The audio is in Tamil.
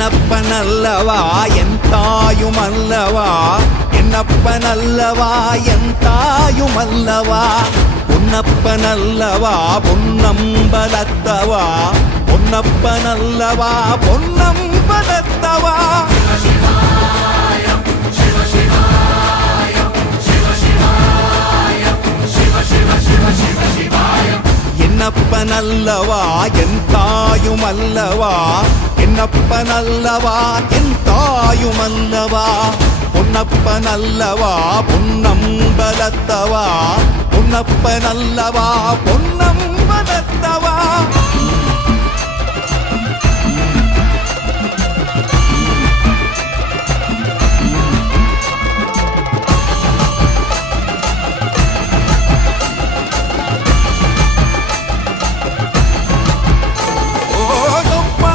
என்னப்பனல்லவா என் தாயுமல்லவா என்னப்பனல்லவா என் தாயுமல்லவா பொன்னப்பனல்லவா பொன்னம்பலத்தவா பொன்னப்பனல்லவா பொன்னம்பலத்தவா என்னப்பனல்லவா என் தாயுமல்லவா என்னப்பனல்லவா என் தாயுமல்லவா பொன்னப்பனல்லவா பொன்னம்பலத்தவா பொன்னப்பனல்லவா பொன்னம்பலத்தவா